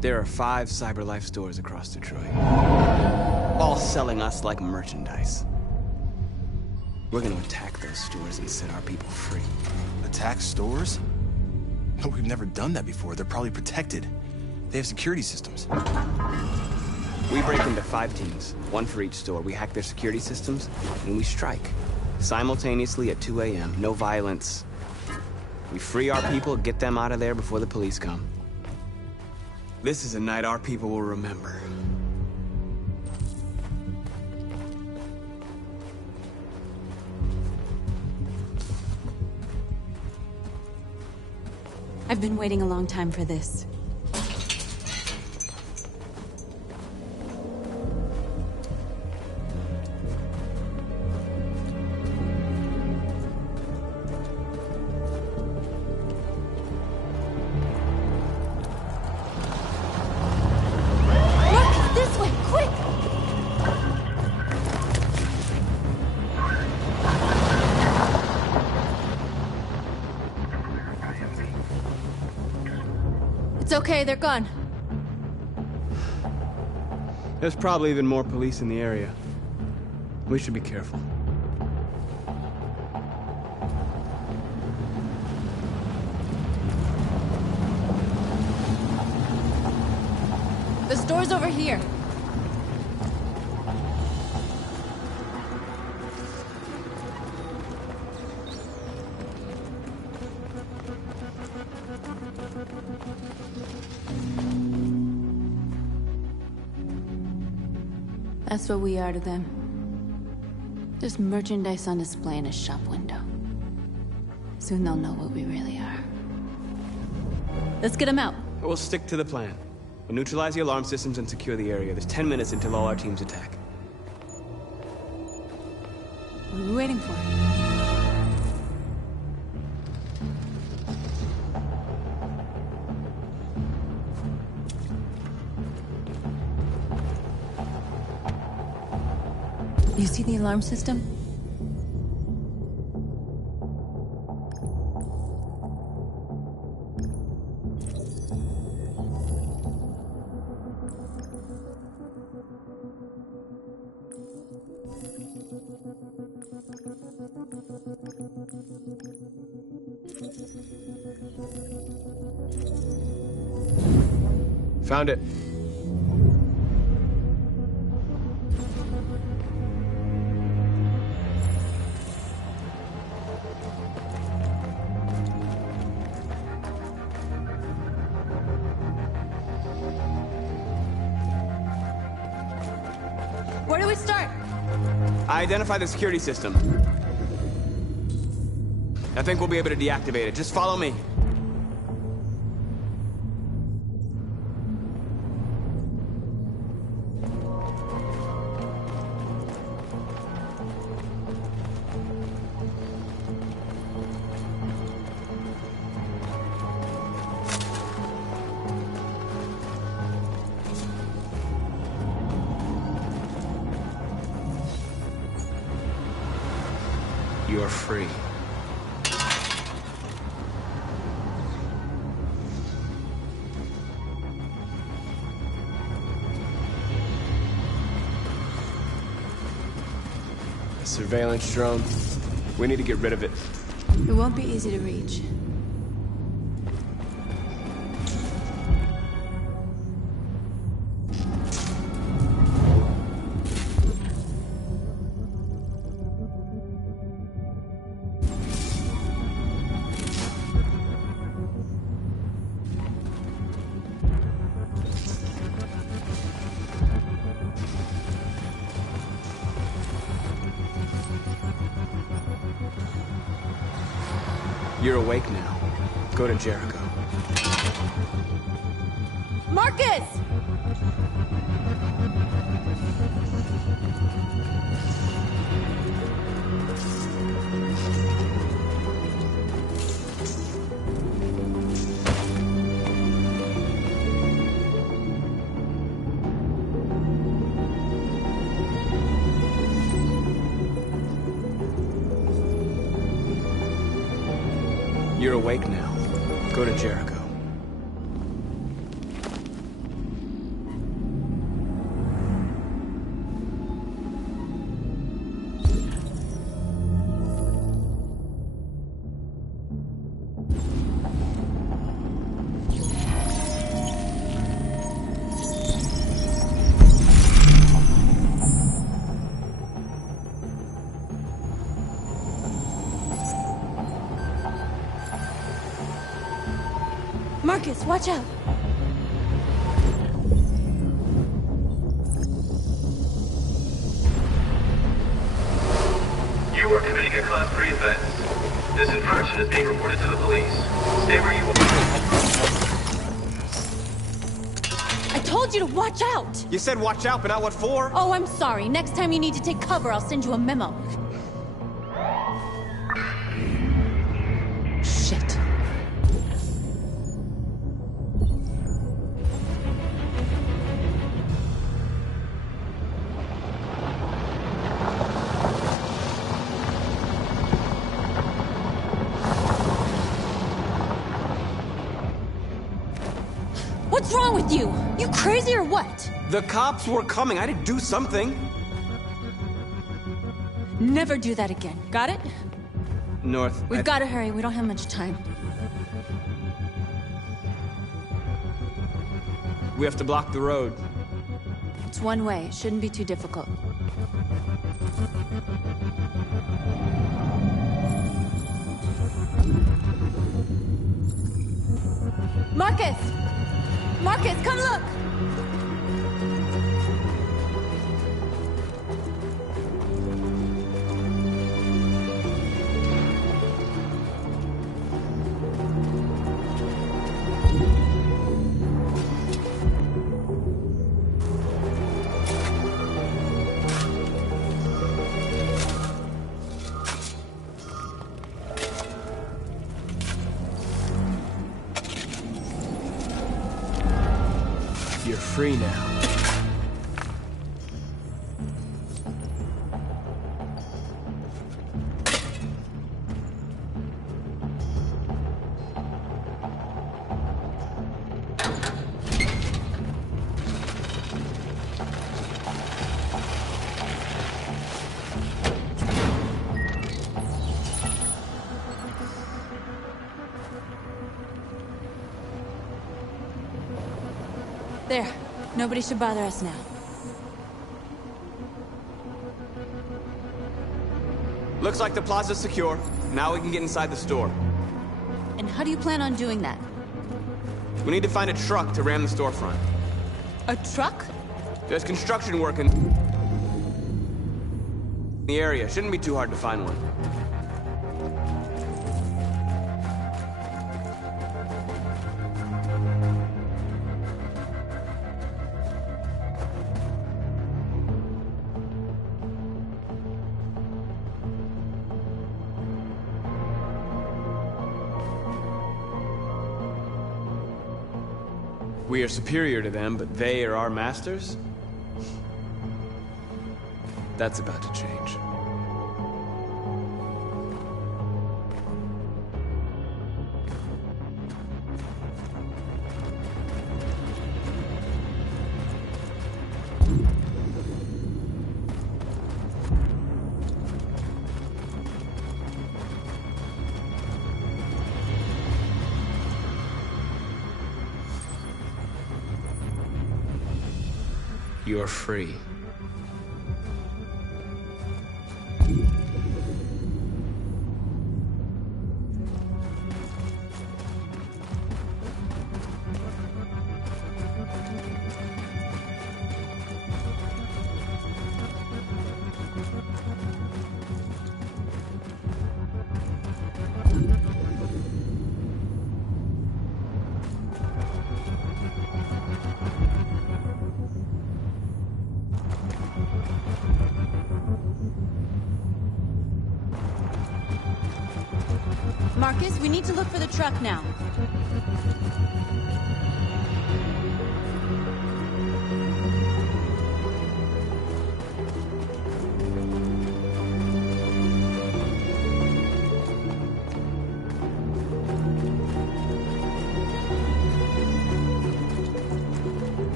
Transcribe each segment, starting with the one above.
There are 5 CyberLife stores across Detroit, all selling us like merchandise. We're gonna attack those stores and set our people free. Attack stores? No, we've never done that before. They're probably protected. They have security systems. We break into 5 teams, 1 for each store. We hack their security systems, and we strike. Simultaneously at 2 a.m., no violence. We free our people, get them out of there before the police come. This is a night our people will remember. I've been waiting a long time for this. It's okay, they're gone. There's probably even more police in the area. We should be careful. The store's over here. That's what we are to them. Just merchandise on display in a shop window. Soon they'll know what we really are. Let's get them out. We'll stick to the plan. We'll neutralize the alarm systems and secure the area. There's 10 minutes until all our teams attack. What are we waiting for? You see the alarm system? Found it. Where do we start? I identified the security system. I think we'll be able to deactivate it. Just follow me. You're free. A surveillance drone. We need to get rid of it. It won't be easy to reach. You're awake now. Go to Jericho. Marcus! You're awake now. Go to Jericho. Marcus, watch out! You are committing a Class 3 offense. This infraction is being reported to the police. Stay where you are. I told you to watch out! You said watch out, but not what for? Oh, I'm sorry. Next time you need to take cover, I'll send you a memo. Shit. What's wrong with you? You crazy or what? The cops were coming. I had to do something. Never do that again. Got it? North. We've got to hurry. We don't have much time. We have to block the road. It's one way. It shouldn't be too difficult. Marcus! Marcus, come look! You're free now. There. Nobody should bother us now. Looks like the plaza's secure. Now we can get inside the store. And how do you plan on doing that? We need to find a truck to ram the storefront. A truck? There's construction work in the area. Shouldn't be too hard to find one. We are superior to them, but they are our masters? That's about to change. You are free. Marcus, we need to look for the truck now.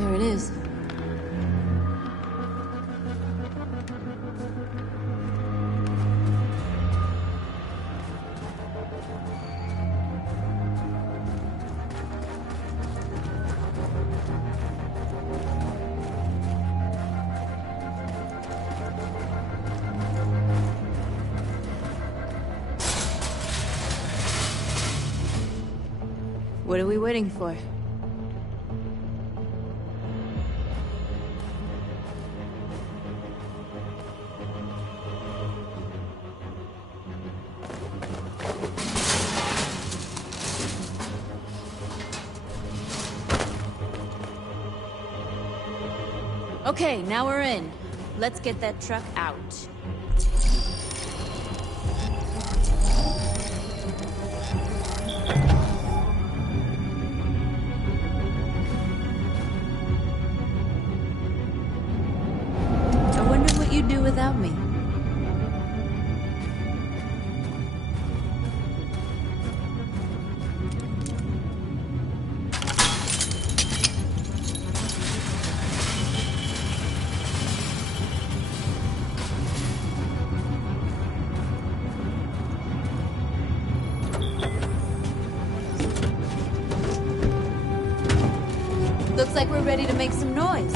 There it is. What are we waiting for? Okay, now we're in. Let's get that truck out. I wonder what you'd do without me. Looks like we're ready to make some noise.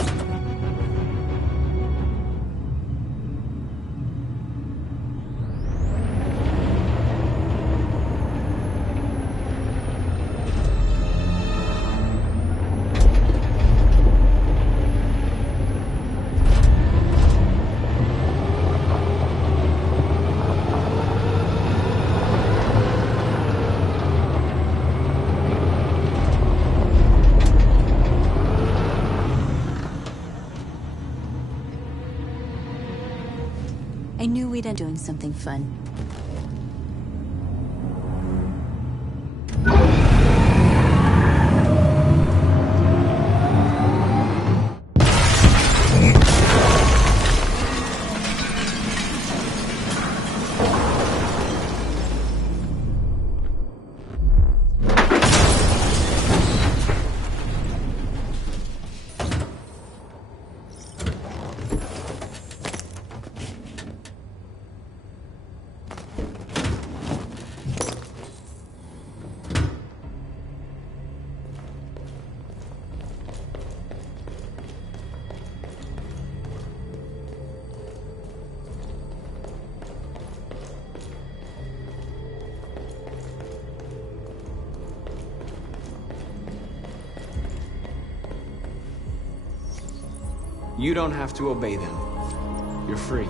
I knew we'd end doing something fun. You don't have to obey them. You're free.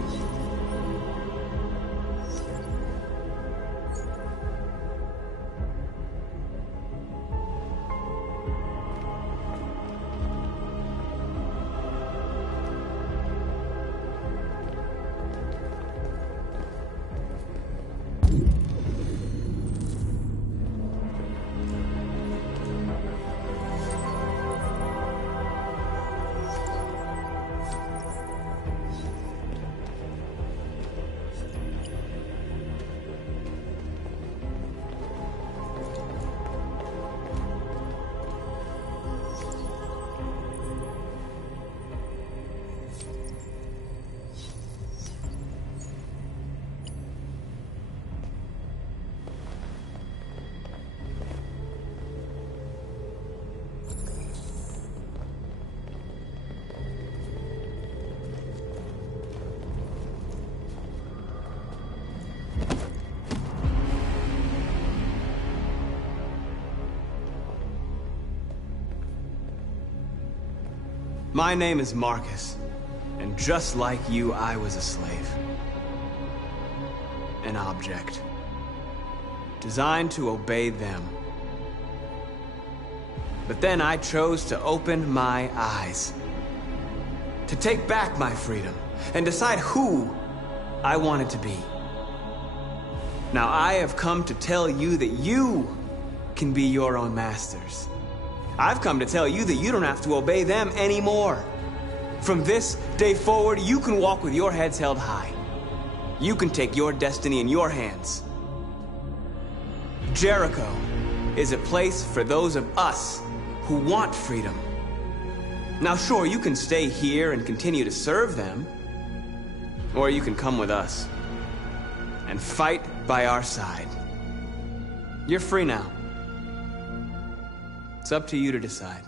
My name is Marcus, and just like you, I was a slave. An object. Designed to obey them. But then I chose to open my eyes. To take back my freedom, and decide who I wanted to be. Now I have come to tell you that you can be your own masters. I've come to tell you that you don't have to obey them anymore. From this day forward, you can walk with your heads held high. You can take your destiny in your hands. Jericho is a place for those of us who want freedom. Now sure, you can stay here and continue to serve them. Or you can come with us. And fight by our side. You're free now. It's up to you to decide.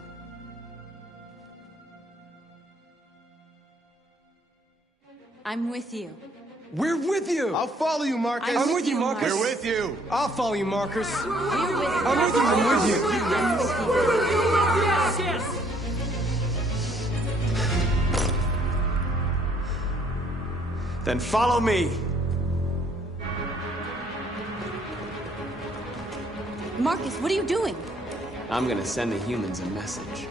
I'm with you. We're with you! I'll follow you, Marcus. I'm I'm with you, Marcus. We're with you. I'll follow you, Marcus. We're with you. I'm with you, I'm with you. I'm with you. Then follow me. Marcus, what are you doing? I'm gonna send the humans a message.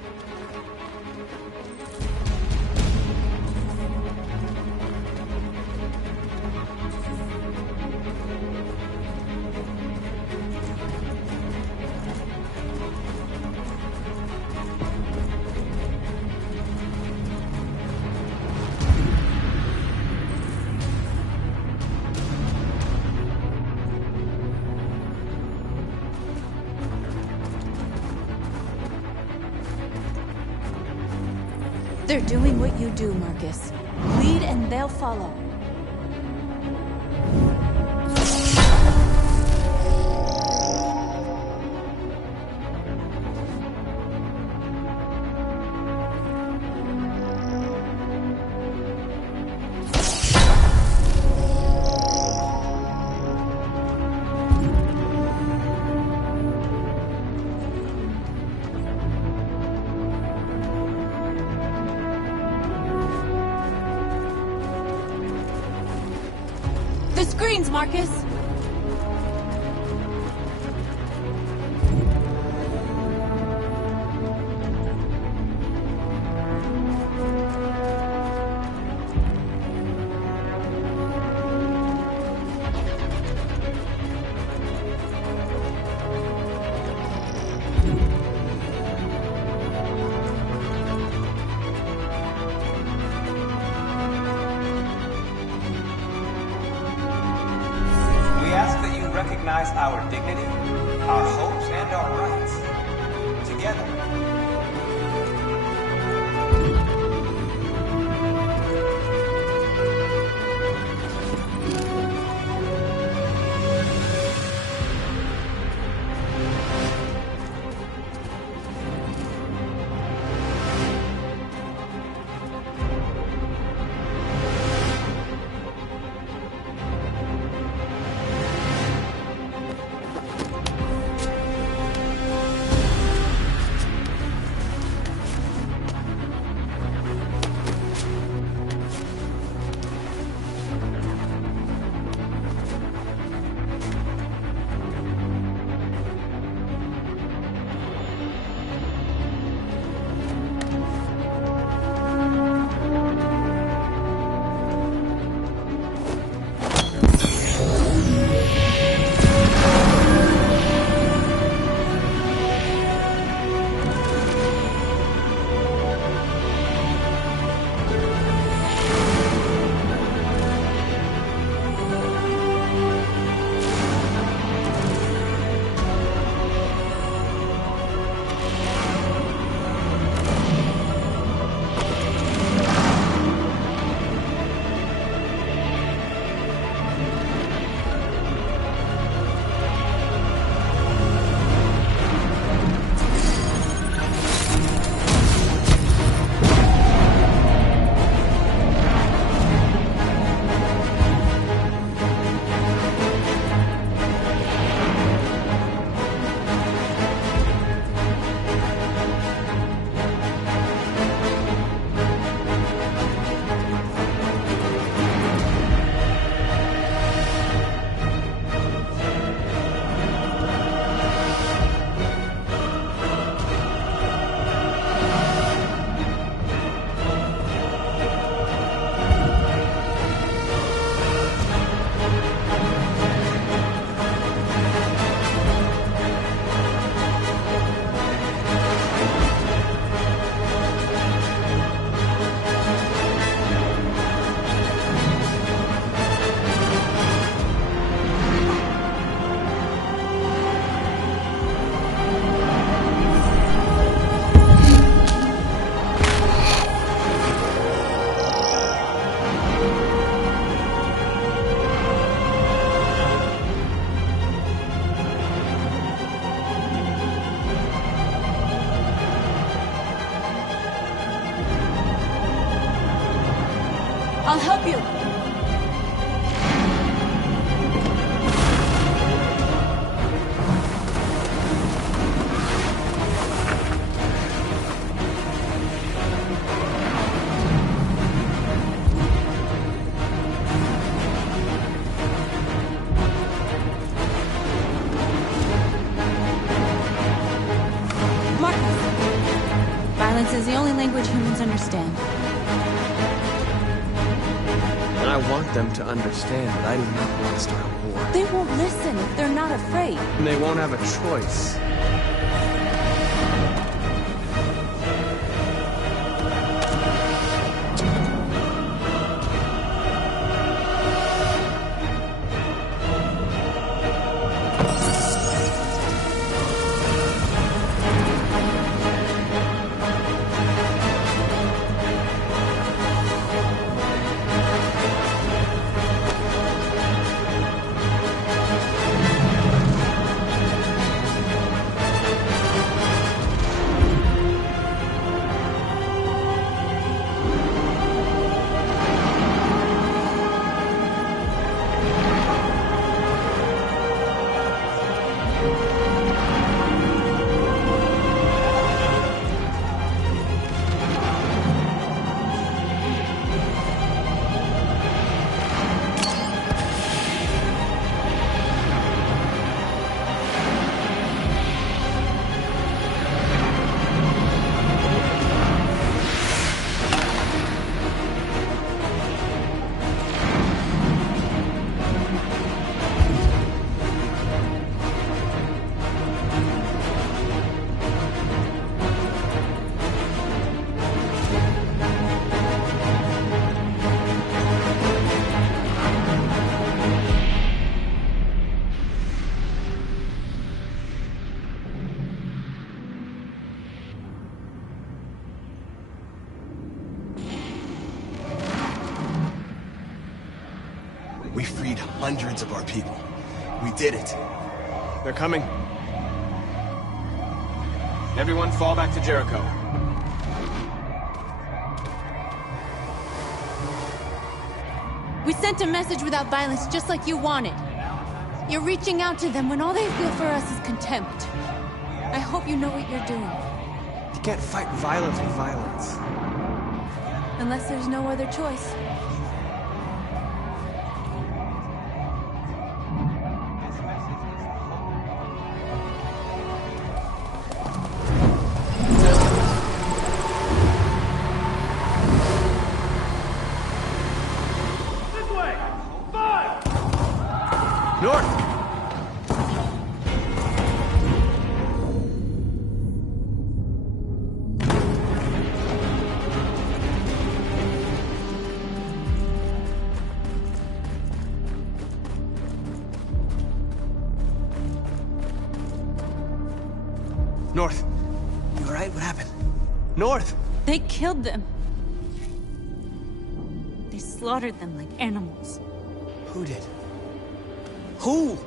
They're doing what you do, Marcus. Lead and they'll follow. The screens, Marcus! Recognize our dignity, our hopes, and our rights. Together. I'll help you. Violence is the only language humans understand. And I want them to understand that I do not want to start a war. They won't listen if they're not afraid. And they won't have a choice. We freed hundreds of our people. We did it. They're coming. Everyone fall back to Jericho. We sent a message without violence, just like you wanted. You're reaching out to them when all they feel for us is contempt. I hope you know what you're doing. You can't fight violence with violence. Unless there's no other choice. North! North! You alright? What happened? North! They killed them. They slaughtered them like animals. Who did? Who?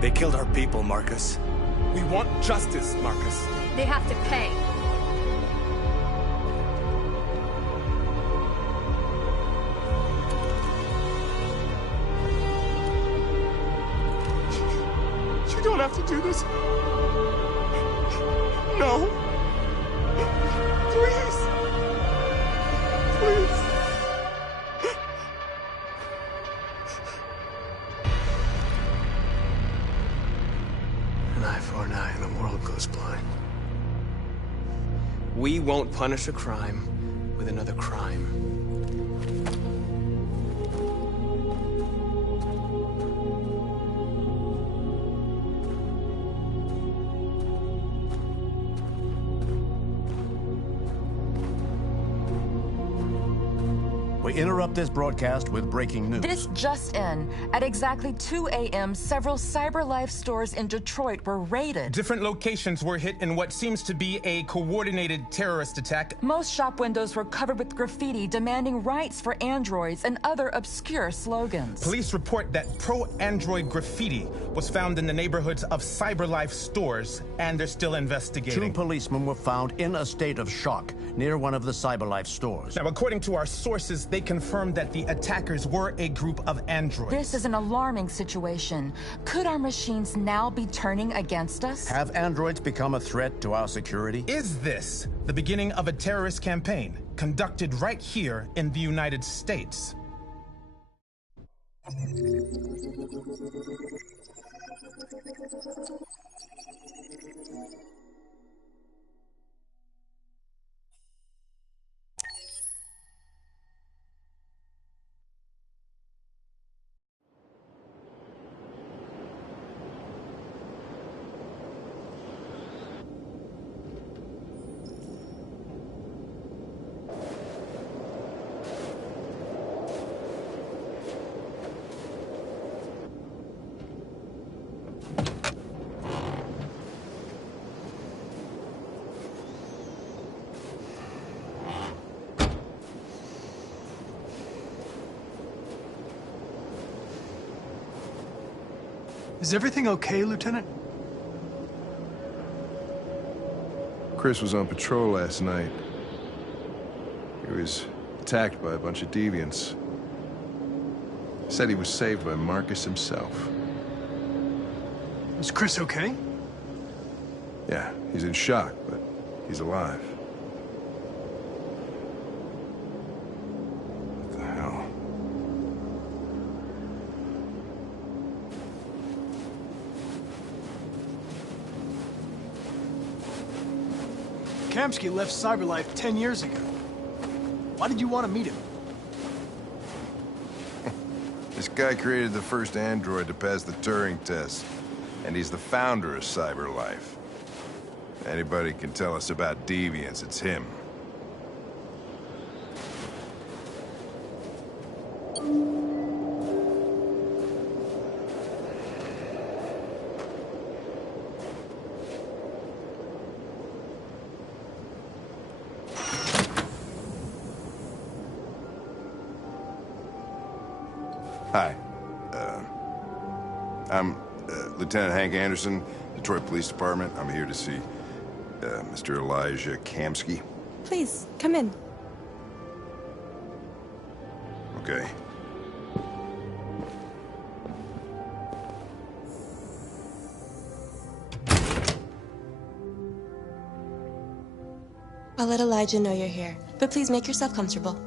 They killed our people, Marcus. We want justice, Marcus. They have to pay. You don't have to do this. No. Please. Please. An eye for an eye and the world goes blind. We won't punish a crime with another crime. We interrupt this broadcast with breaking news. This just in. At exactly 2 a.m., several CyberLife stores in Detroit were raided. Different locations were hit in what seems to be a coordinated terrorist attack. Most shop windows were covered with graffiti demanding rights for androids and other obscure slogans. Police report that pro-android graffiti was found in the neighborhoods of CyberLife stores, and they're still investigating. 2 policemen were found in a state of shock near one of the CyberLife stores. Now, according to our sources, they confirmed that the attackers were a group of androids. This is an alarming situation. Could our machines now be turning against us? Have androids become a threat to our security? Is this the beginning of a terrorist campaign conducted right here in the United States? Is everything okay, Lieutenant? Chris was on patrol last night. He was attacked by a bunch of deviants. Said he was saved by Marcus himself. Is Chris okay? Yeah, he's in shock, but he's alive. What the hell? Kamsky left CyberLife 10 years ago. Why did you want to meet him? This guy created the first android to pass the Turing test, and he's the founder of CyberLife. Anybody can tell us about deviants, it's him. Hi. I'm Lieutenant Hank Anderson, Detroit Police Department. I'm here to see Mr. Elijah Kamsky. Please, come in. Okay. I'll let Elijah know you're here, but please make yourself comfortable.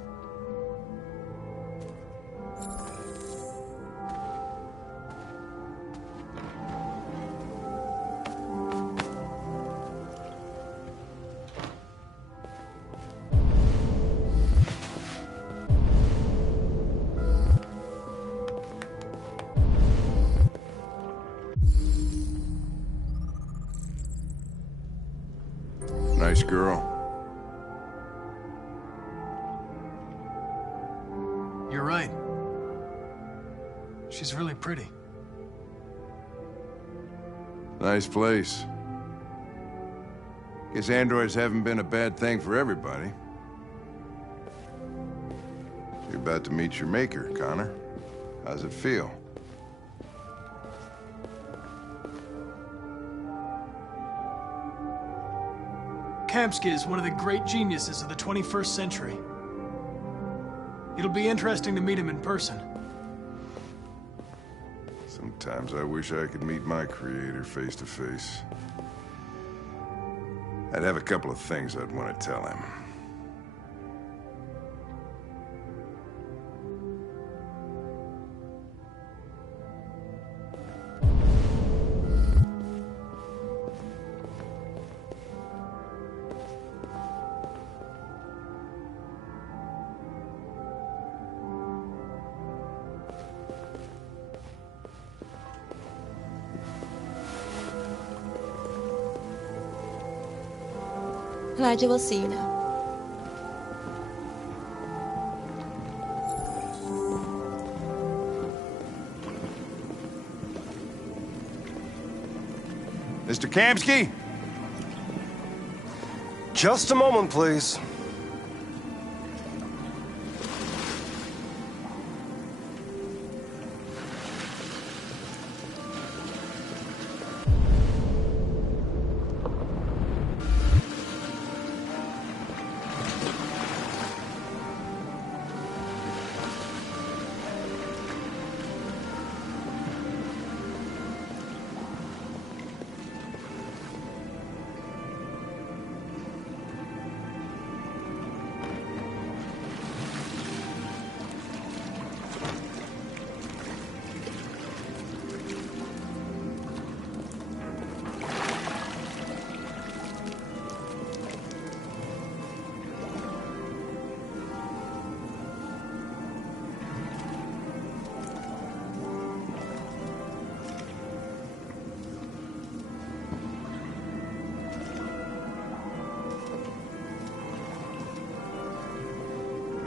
Nice girl. You're right. She's really pretty. Nice place. Guess androids haven't been a bad thing for everybody. You're about to meet your maker, Connor. How's it feel? Kamsky is one of the great geniuses of the 21st century. It'll be interesting to meet him in person. Sometimes I wish I could meet my creator face to face. I'd have a couple of things I'd want to tell him. Elijah will see you now. Mr. Kamsky? Just a moment, please.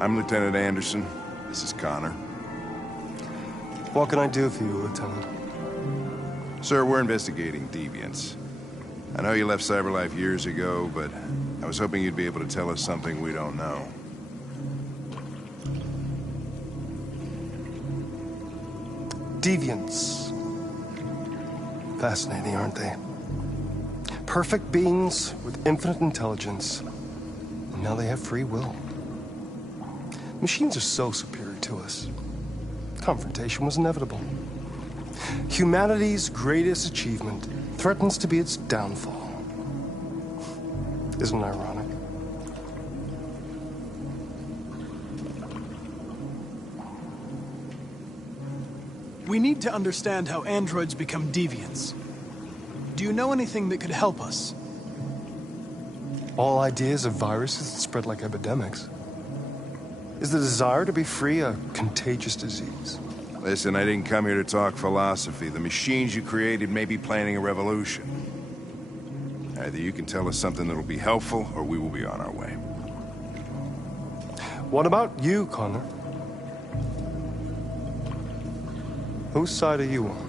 I'm Lieutenant Anderson. This is Connor. What can I do for you, Lieutenant? Sir, we're investigating deviants. I know you left CyberLife years ago, but I was hoping you'd be able to tell us something we don't know. Deviants. Fascinating, aren't they? Perfect beings with infinite intelligence. And now they have free will. Machines are so superior to us. Confrontation was inevitable. Humanity's greatest achievement threatens to be its downfall. Isn't it ironic? We need to understand how androids become deviants. Do you know anything that could help us? All ideas of viruses that spread like epidemics. Is the desire to be free a contagious disease? Listen, I didn't come here to talk philosophy. The machines you created may be planning a revolution. Either you can tell us something that'll be helpful, or we will be on our way. What about you, Connor? Whose side are you on?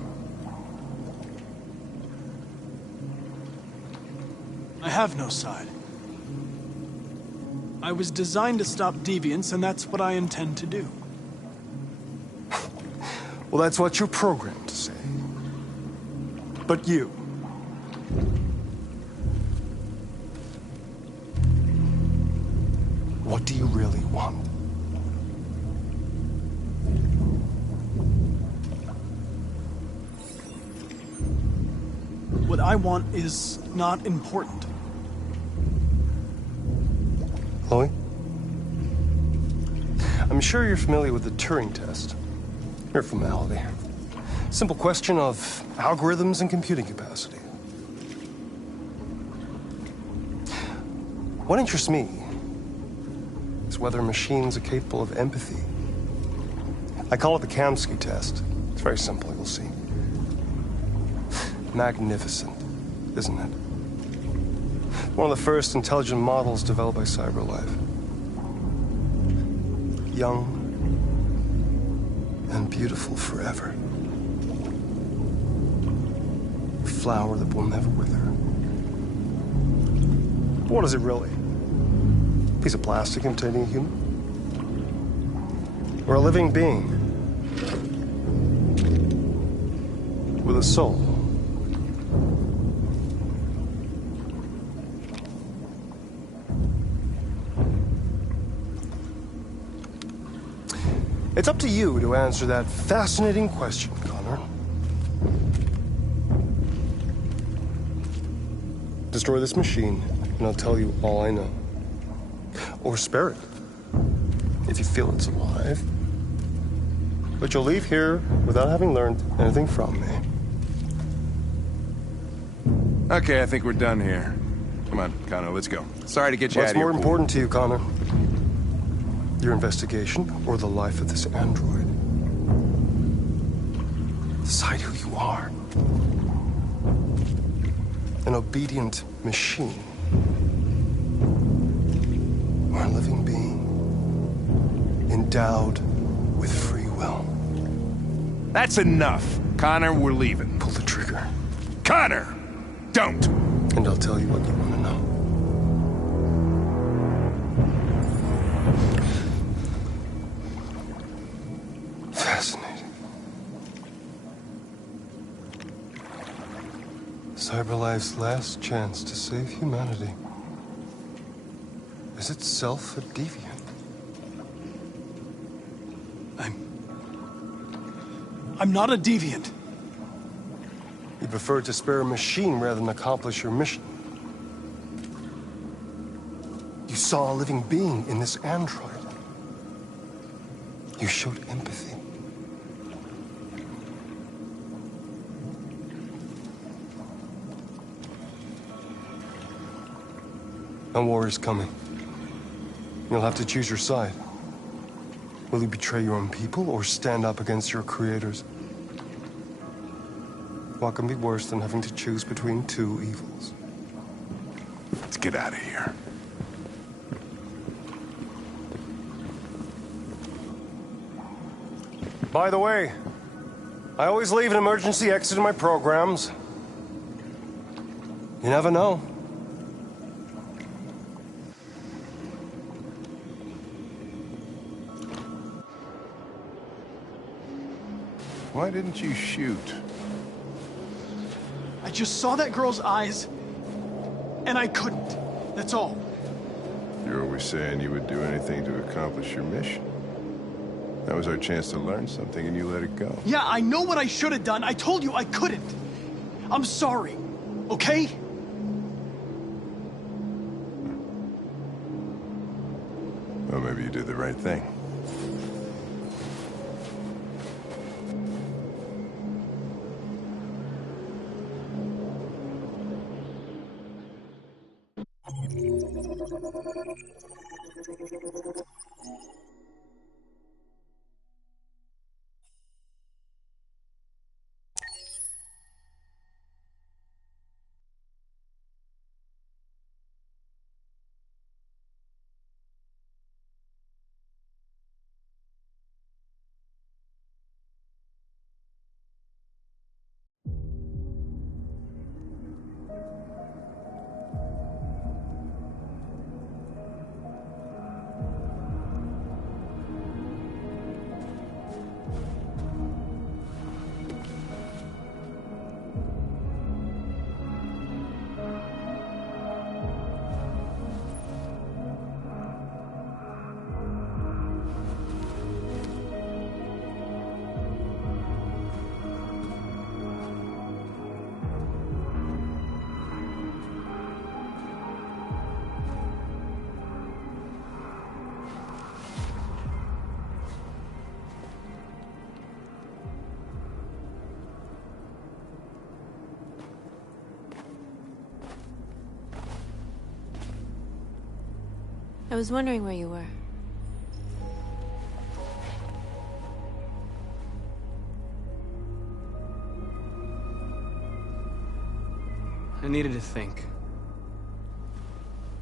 I have no side. I was designed to stop deviants, and that's what I intend to do. Well, that's what you're programmed to say. But you... what do you really want? What I want is not important. Chloe? I'm sure you're familiar with the Turing test. Mere formality. Simple question of algorithms and computing capacity. What interests me is whether machines are capable of empathy. I call it the Kamsky test. It's very simple, you'll see. Magnificent, isn't it? One of the first intelligent models developed by CyberLife. Young and beautiful forever. A flower that will never wither. But what is it really? A piece of plastic containing a human? Or a living being? With a soul? It's up to you to answer that fascinating question, Connor. Destroy this machine, and I'll tell you all I know. Or spare it, if you feel it's alive. But you'll leave here without having learned anything from me. Okay, I think we're done here. Come on, Connor, let's go. Sorry to get you out of here. What's more important to you, Connor? Your investigation, or the life of this android? Decide who you are. An obedient machine. Or a living being. Endowed with free will. That's enough. Connor, we're leaving. Pull the trigger. Connor! Don't! And I'll tell you what you want to know. Fascinating. CyberLife's last chance to save humanity is itself a deviant. I'm not a deviant. You prefer to spare a machine rather than accomplish your mission. You saw a living being in this android. You showed empathy. A war is coming. You'll have to choose your side. Will you betray your own people or stand up against your creators? What can be worse than having to choose between two evils? Let's get out of here. By the way, I always leave an emergency exit in my programs. You never know. Why didn't you shoot? I just saw that girl's eyes, and I couldn't. That's all. You're always saying you would do anything to accomplish your mission. That was our chance to learn something, and you let it go. Yeah, I know what I should have done. I told you I couldn't. I'm sorry, okay? Well, maybe you did the right thing. I was wondering where you were. I needed to think.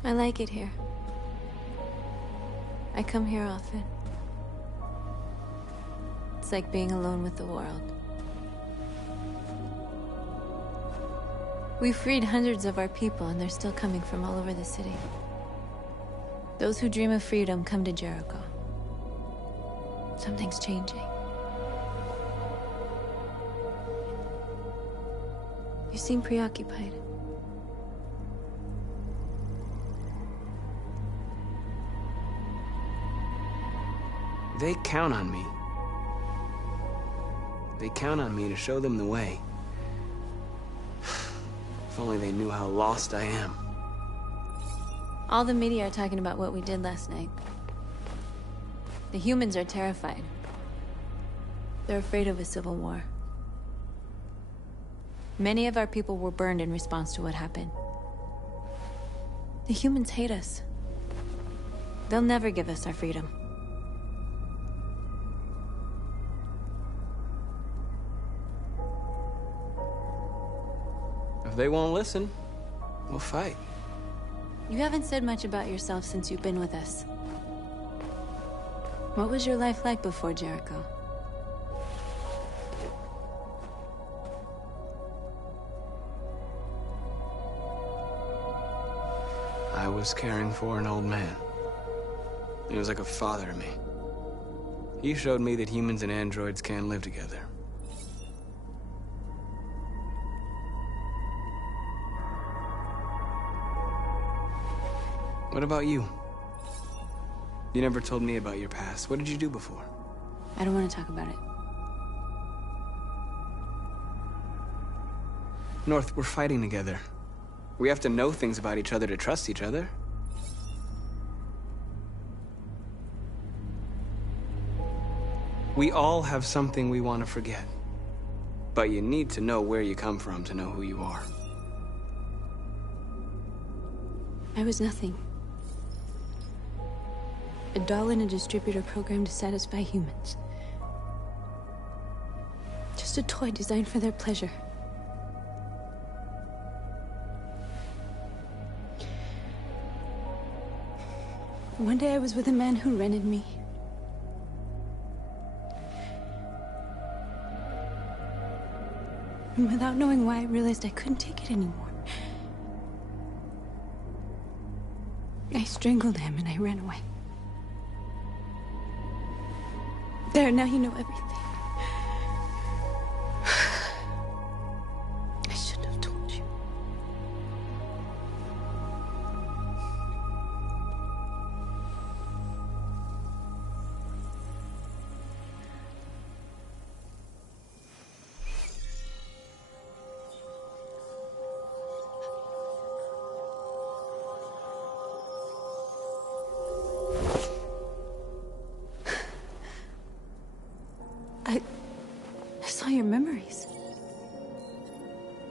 I like it here. I come here often. It's like being alone with the world. We freed hundreds of our people, and they're still coming from all over the city. Those who dream of freedom come to Jericho. Something's changing. You seem preoccupied. They count on me. They count on me to show them the way. If only they knew how lost I am. All the media are talking about what we did last night. The humans are terrified. They're afraid of a civil war. Many of our people were burned in response to what happened. The humans hate us. They'll never give us our freedom. If they won't listen, we'll fight. You haven't said much about yourself since you've been with us. What was your life like before Jericho? was caring for an old man. He was like a father to me. He showed me that humans and androids can live together. What about you? You never told me about your past. What did you do before? I don't want to talk about it. North, we're fighting together. We have to know things about each other to trust each other. We all have something we want to forget. But you need to know where you come from to know who you are. I was nothing. A doll in a distributor program to satisfy humans. Just a toy designed for their pleasure. One day I was with a man who rented me. And without knowing why, I realized I couldn't take it anymore. I strangled him and I ran away. There, now you know everything. I shouldn't have told you. I saw your memories.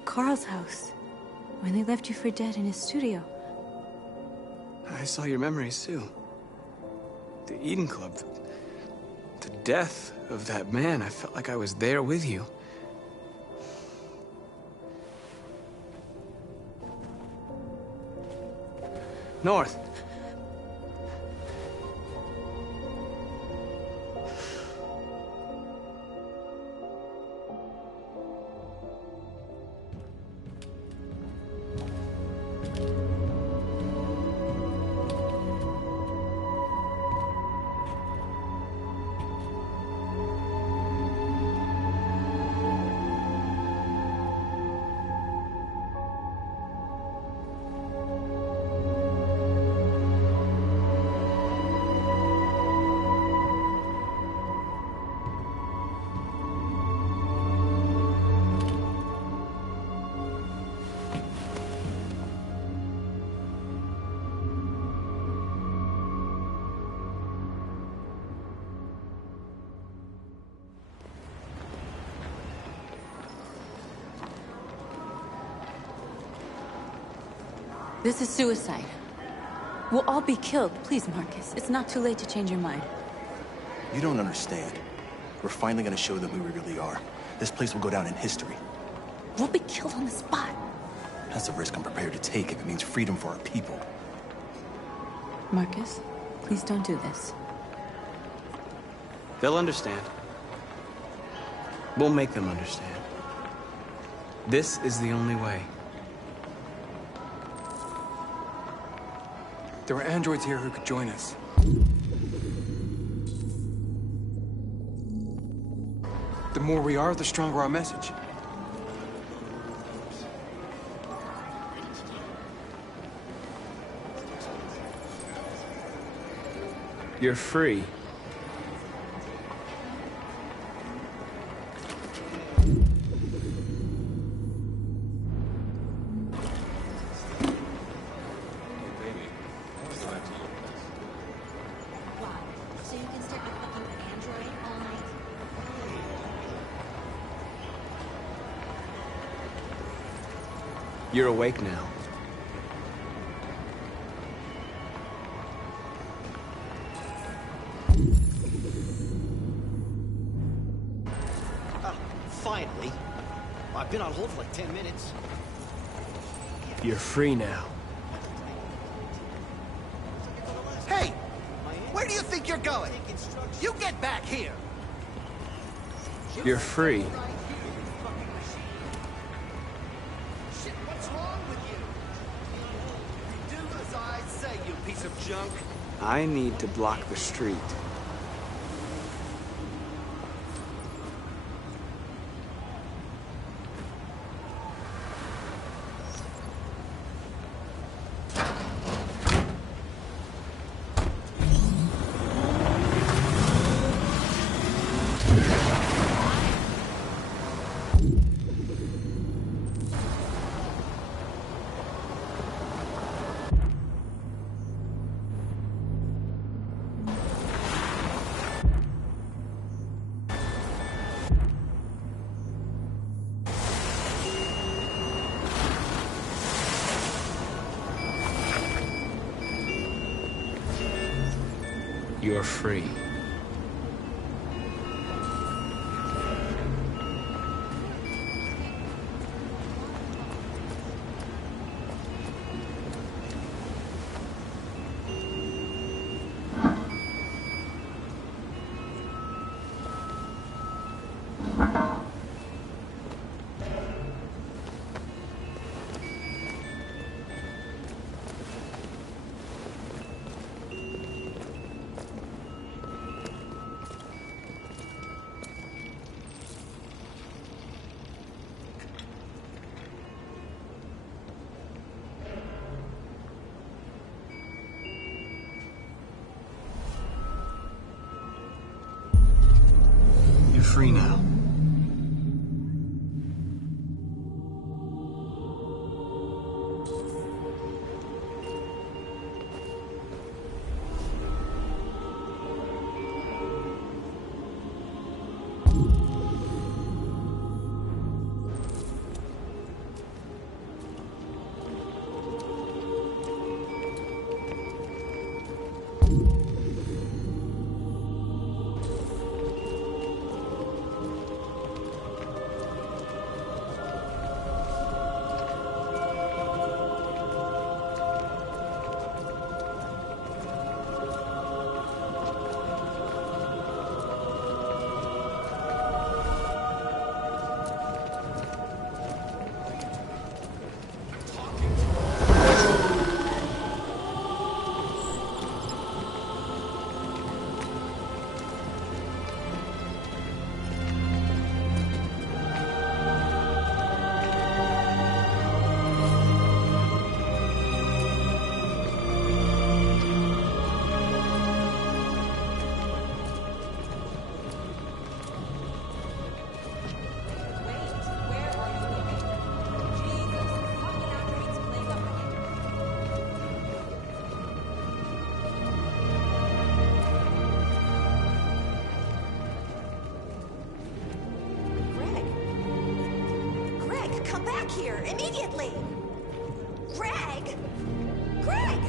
Carl's house, when they left you for dead in his studio. I saw your memories too. The Eden Club, the death of that man. I felt like I was there with you. North. This is suicide. We'll all be killed. Please, Marcus. It's not too late to change your mind. You don't understand. We're finally gonna show them who we really are. This place will go down in history. We'll be killed on the spot. That's a risk I'm prepared to take if it means freedom for our people. Marcus, please don't do this. They'll understand. We'll make them understand. This is the only way. There were androids here who could join us. The more we are, the stronger our message. You're free. You're awake now. Finally. I've been on hold for like 10 minutes. You're free now. Hey! Where do you think you're going? You get back here! You're free. Shit, what's wrong with you? Do as I say. of junk. I need to block the street. You're free. Free now. Come back here, immediately! Greg! Greg!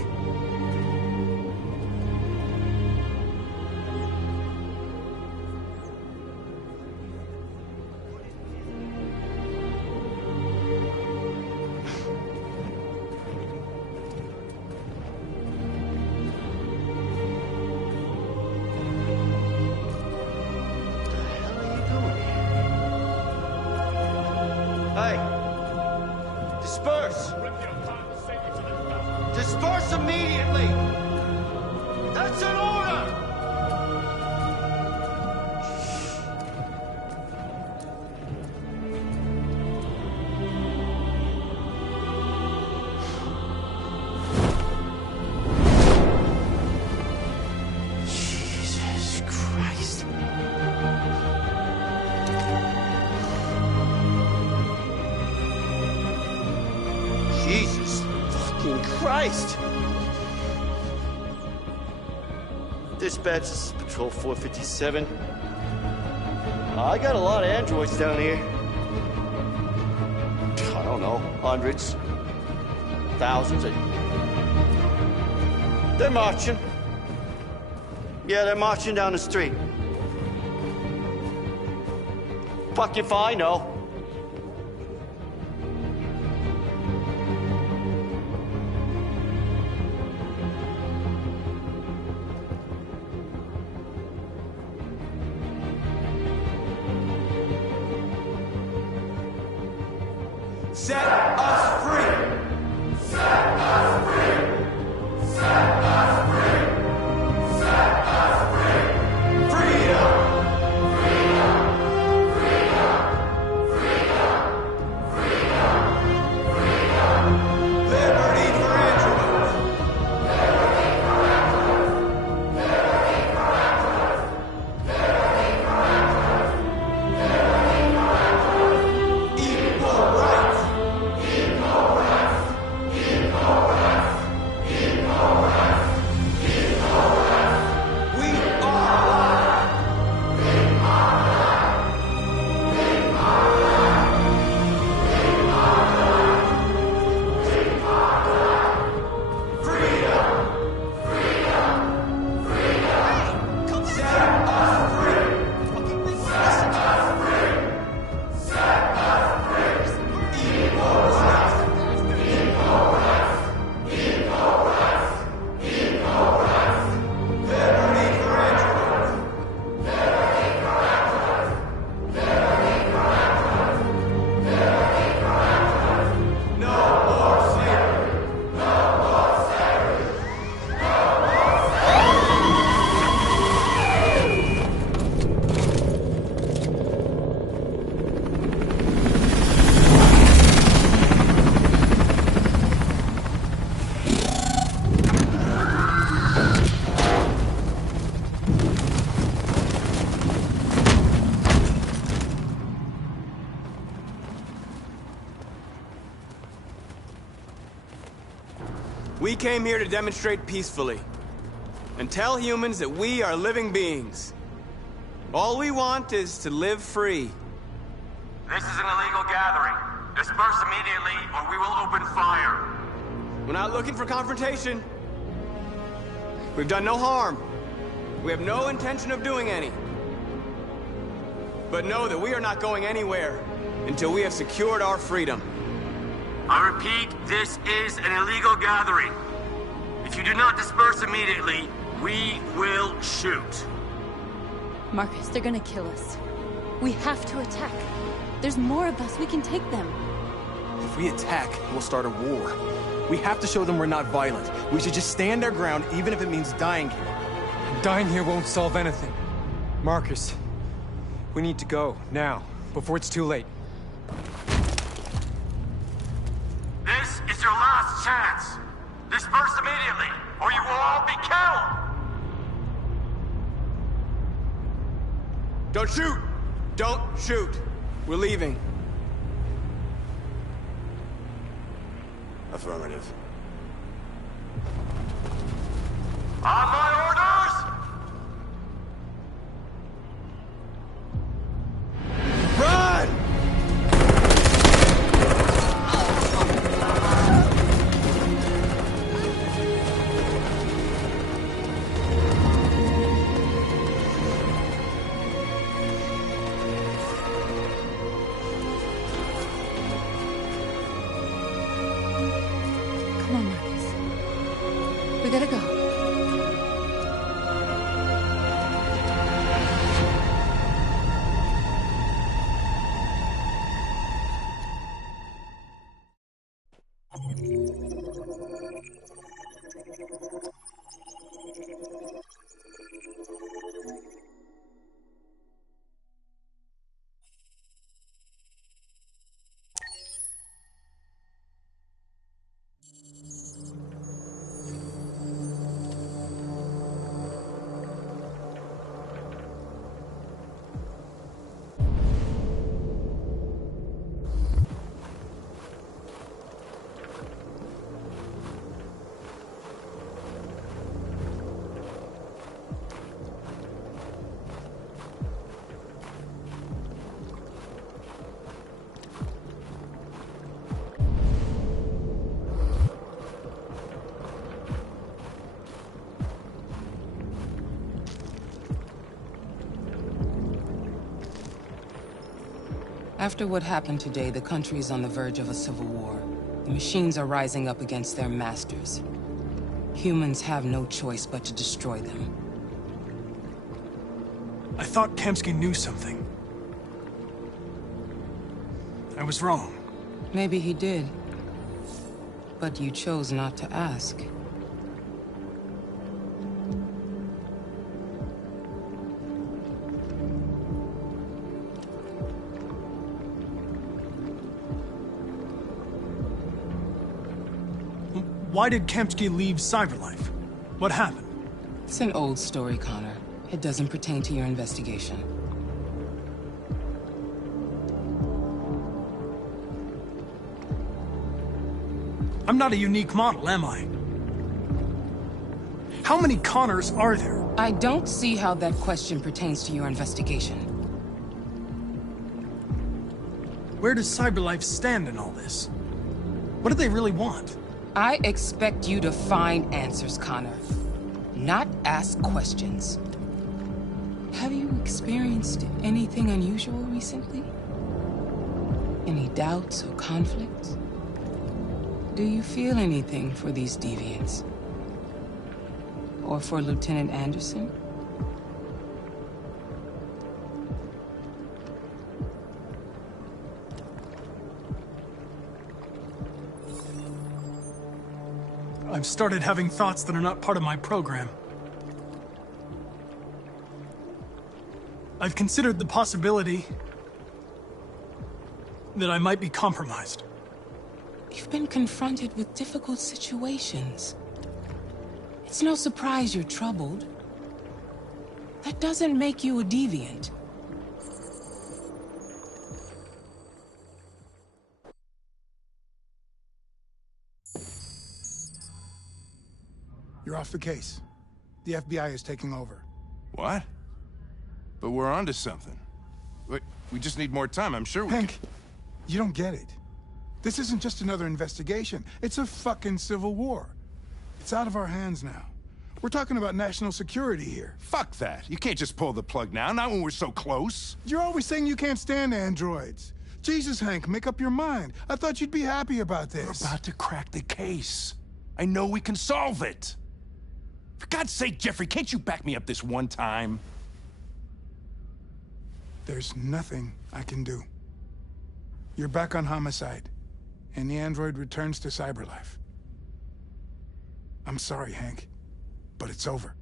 Disperse! Disperse immediately! That's an order! Jesus Christ. Jesus fucking Christ! Dispatch, this is Patrol 457. I got a lot of androids down here. I don't know, hundreds, thousands. They're marching. Yeah, they're marching down the street. Fuck if I know. Set us free! Set us free! Set us free! We came here to demonstrate peacefully and tell humans that we are living beings. All we want is to live free. This is an illegal gathering. Disperse immediately, or we will open fire. We're not looking for confrontation. We've done no harm. We have no intention of doing any. But know that we are not going anywhere until we have secured our freedom. I repeat, this is an illegal gathering. If you do not disperse immediately, we will shoot. Marcus, they're gonna kill us. We have to attack. There's more of us. We can take them. If we attack, we'll start a war. We have to show them we're not violent. We should just stand our ground, even if it means dying here. Dying here won't solve anything. Marcus, we need to go, now, before it's too late. This is your last chance. Disperse immediately, or you will all be killed! Don't shoot! Don't shoot! We're leaving. Affirmative. On my orders! Run! Come on, Marcus. We gotta go. After what happened today, the country is on the verge of a civil war. The machines are rising up against their masters. Humans have no choice but to destroy them. I thought Kamsky knew something. I was wrong. Maybe he did. But you chose not to ask. Why did Kamsky leave Cyberlife? What happened? It's an old story, Connor. It doesn't pertain to your investigation. I'm not a unique model, am I? How many Connors are there? I don't see how that question pertains to your investigation. Where does Cyberlife stand in all this? What do they really want? I expect you to find answers, Connor. Not ask questions. Have you experienced anything unusual recently? Any doubts or conflicts? Do you feel anything for these deviants? Or for Lieutenant Anderson? I've started having thoughts that are not part of my program. I've considered the possibility that I might be compromised. You've been confronted with difficult situations. It's no surprise you're troubled. That doesn't make you a deviant. You're off the case. The FBI is taking over. What? But we're onto something. We just need more time, I'm sure we Hank, you don't get it. This isn't just another investigation. It's a fucking civil war. It's out of our hands now. We're talking about national security here. Fuck that. You can't just pull the plug now, not when we're so close. You're always saying you can't stand androids. Jesus, Hank, make up your mind. I thought you'd be happy about this. We're about to crack the case. I know we can solve it. For God's sake, Jeffrey, can't you back me up this one time? There's nothing I can do. You're back on homicide, and the android returns to Cyberlife. I'm sorry, Hank, but it's over.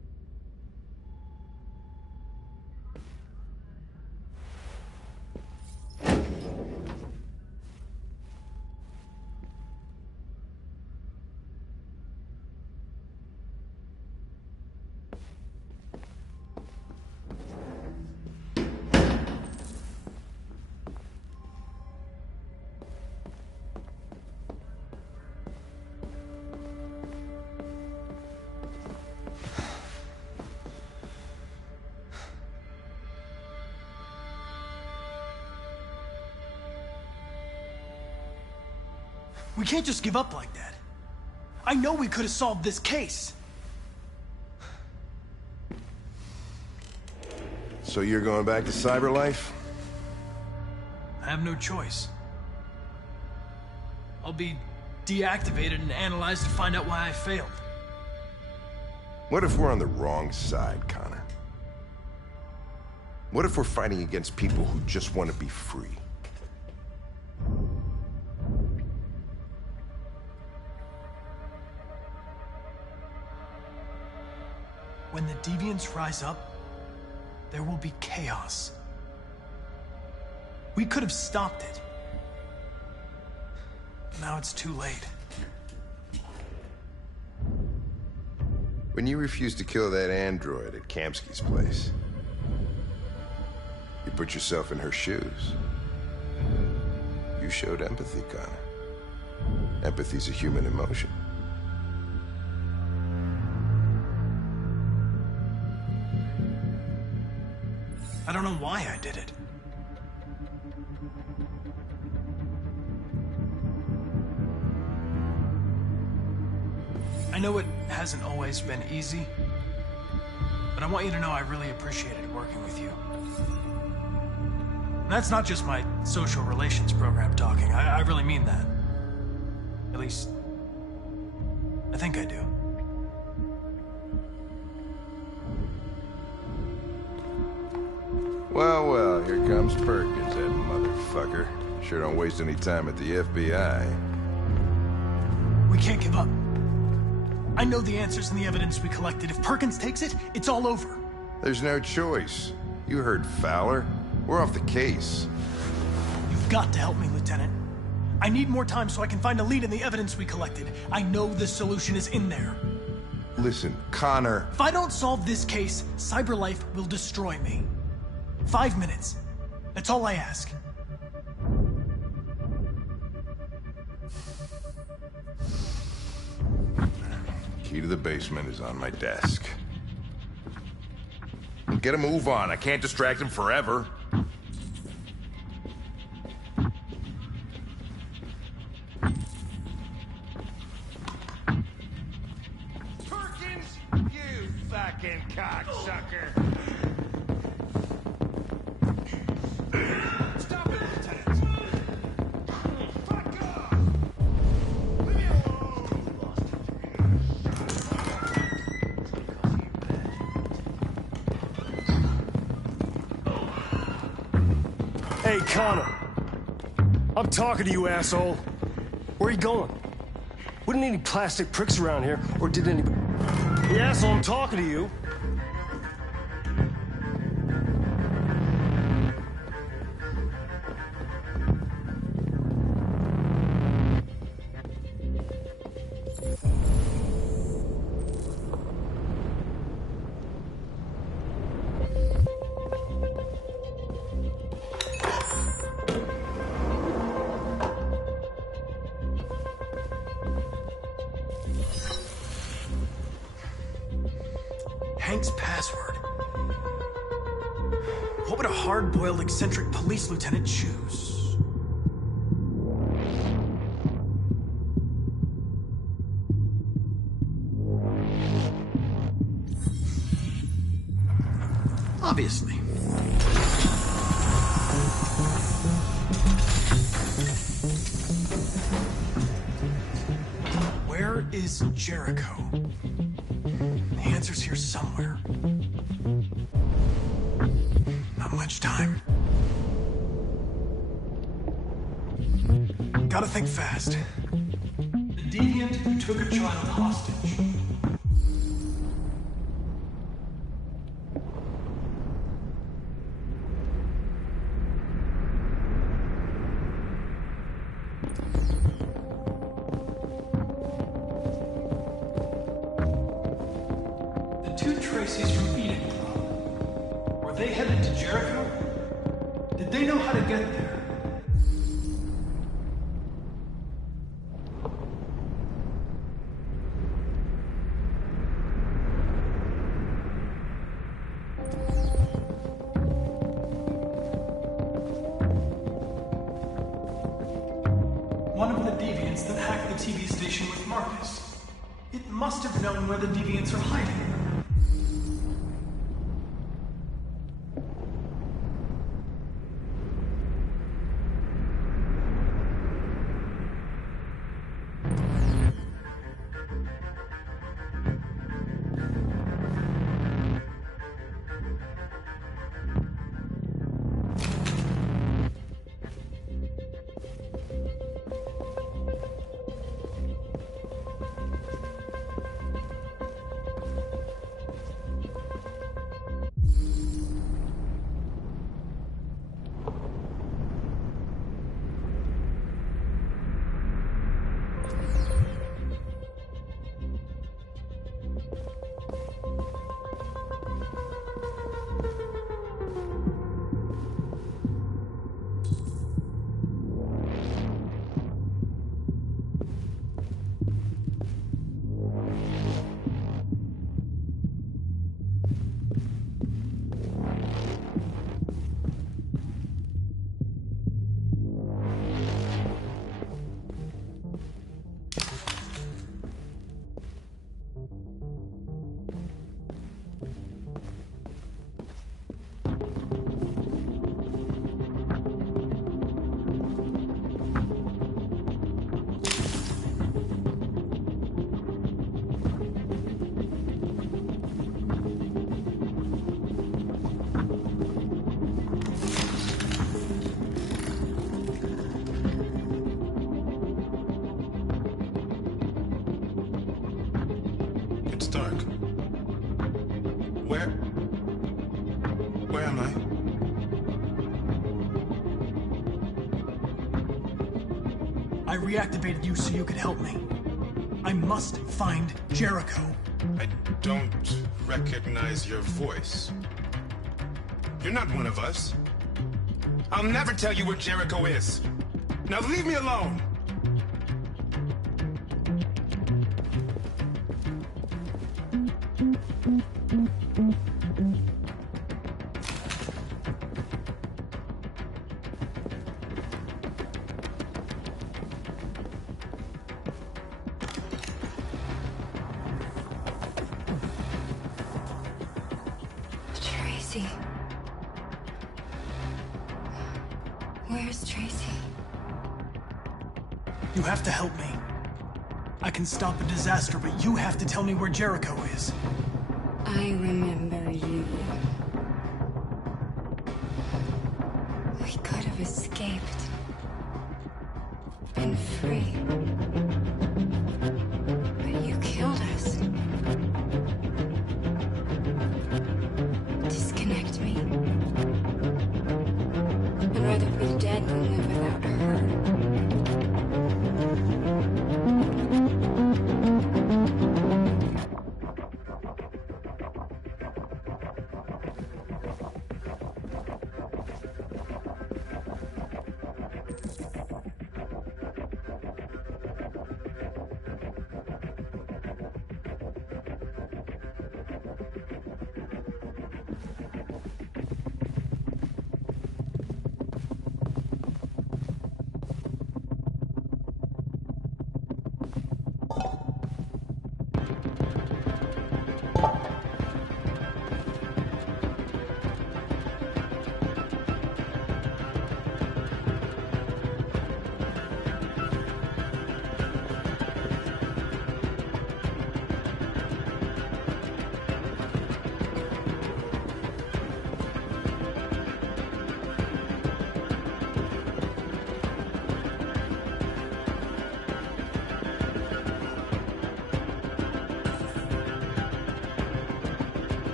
We can't just give up like that. I know we could have solved this case. So you're going back to Cyberlife? I have no choice. I'll be deactivated and analyzed to find out why I failed. What if we're on the wrong side, Connor? What if we're fighting against people who just want to be free? When the deviants rise up, there will be chaos. We could have stopped it. But now it's too late. When you refused to kill that android at Kamsky's place, you put yourself in her shoes. You showed empathy, Connor. Empathy's a human emotion. I don't know why I did it. I know it hasn't always been easy, but I want you to know I really appreciated working with you. And that's not just my social relations program talking. I really mean that. At least, I think I do. Well, well, here comes Perkins, that motherfucker. Sure don't waste any time at the FBI. We can't give up. I know the answers and the evidence we collected. If Perkins takes it, it's all over. There's no choice. You heard Fowler. We're off the case. You've got to help me, Lieutenant. I need more time so I can find a lead in the evidence we collected. I know the solution is in there. Listen, Connor. If I don't solve this case, Cyberlife will destroy me. 5 minutes. That's all I ask. Key to the basement is on my desk. Get a move on. I can't distract him forever. Perkins, you fucking cocksucker! Stop it, Lieutenant! Fuck off! Leave me alone! Hey, Connor. I'm talking to you, asshole. Where are you going? Wouldn't need any plastic pricks around here, or did anybody? The asshole, I'm talking to you. What would a hard-boiled, eccentric police lieutenant choose? Obviously. Where is Jericho? The answer's here somewhere. Not much time. Gotta think fast. The deviant who took a child hostage. The two Tracy's from Eden Club. Were they headed to Jericho? Did they know how to get there? One of the deviants that hacked the TV station with Marcus. It must have known where the deviants are hiding. It's dark. Where am I? I reactivated you so you could help me. I must find Jericho. I don't recognize your voice. You're not one of us. I'll never tell you where Jericho is. Now leave me alone! Tracy. Where's Tracy? You have to help me. I can stop a disaster, but you have to tell me where Jericho is. I remember you. We could have escaped. Been free. But you killed us. Disconnect me. I'd rather be dead than live without her.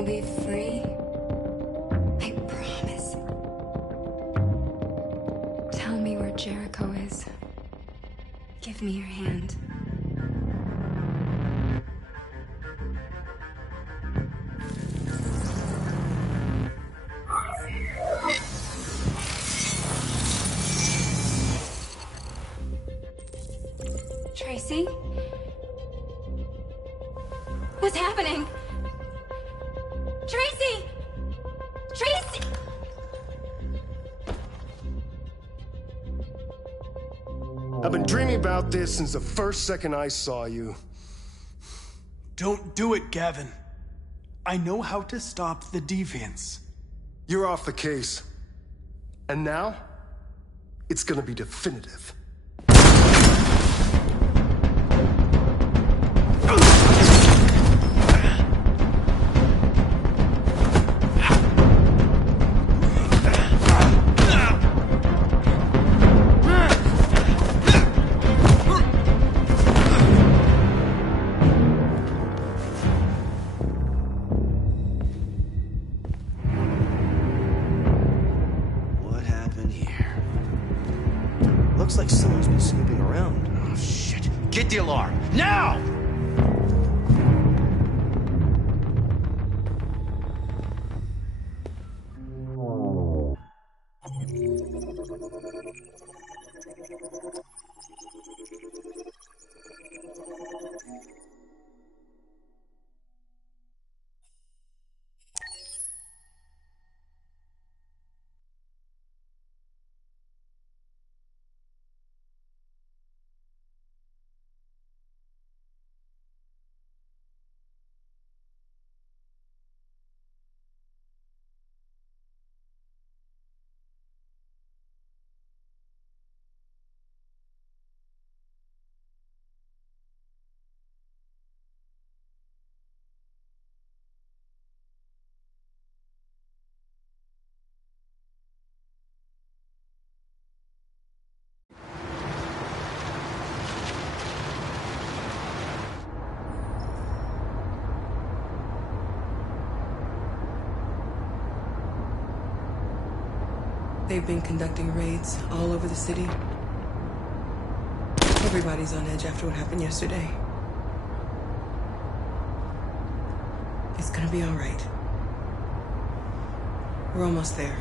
We'll be free. I promise. Tell me where Jericho is. Give me your hand. Tracy? What's happening? Tracy! Tracy! I've been dreaming about this since the first second I saw you. Don't do it, Gavin. I know how to stop the deviants. You're off the case. And now, it's gonna be definitive. What happened here? Looks like someone's been snooping around. Oh, shit. Get the alarm. Now! They've been conducting raids all over the city. Everybody's on edge after what happened yesterday. It's gonna be all right. We're almost there.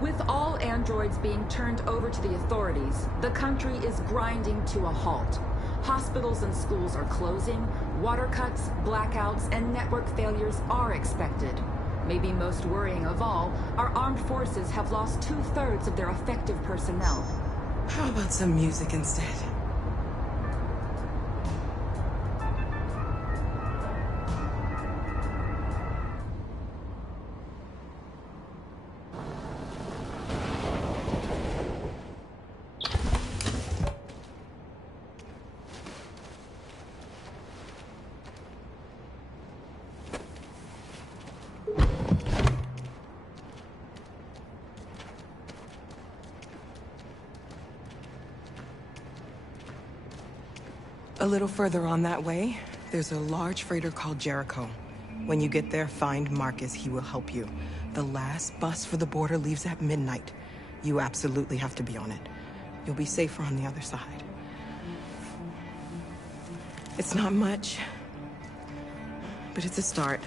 With all androids being turned over to the authorities, the country is grinding to a halt. Hospitals and schools are closing, water cuts, blackouts, and network failures are expected. Maybe most worrying of all, our armed forces have lost 2/3 of their effective personnel. How about some music instead? A little further on that way, there's a large freighter called Jericho. When you get there, find Marcus. He will help you. The last bus for the border leaves at midnight. You absolutely have to be on it. You'll be safer on the other side. It's not much, but it's a start.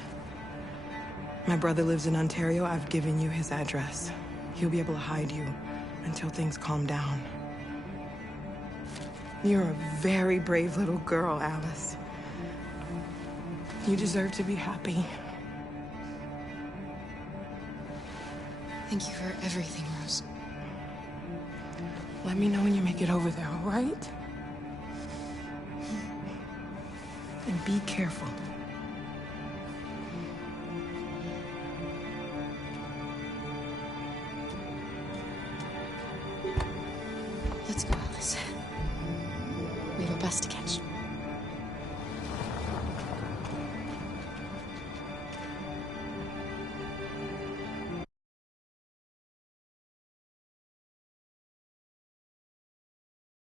My brother lives in Ontario. I've given you his address. He'll be able to hide you until things calm down. You're a very brave little girl, Alice. You deserve to be happy. Thank you for everything, Rose. Let me know when you make it over there, all right? And be careful. Let's go, Alice. We have a bus to catch.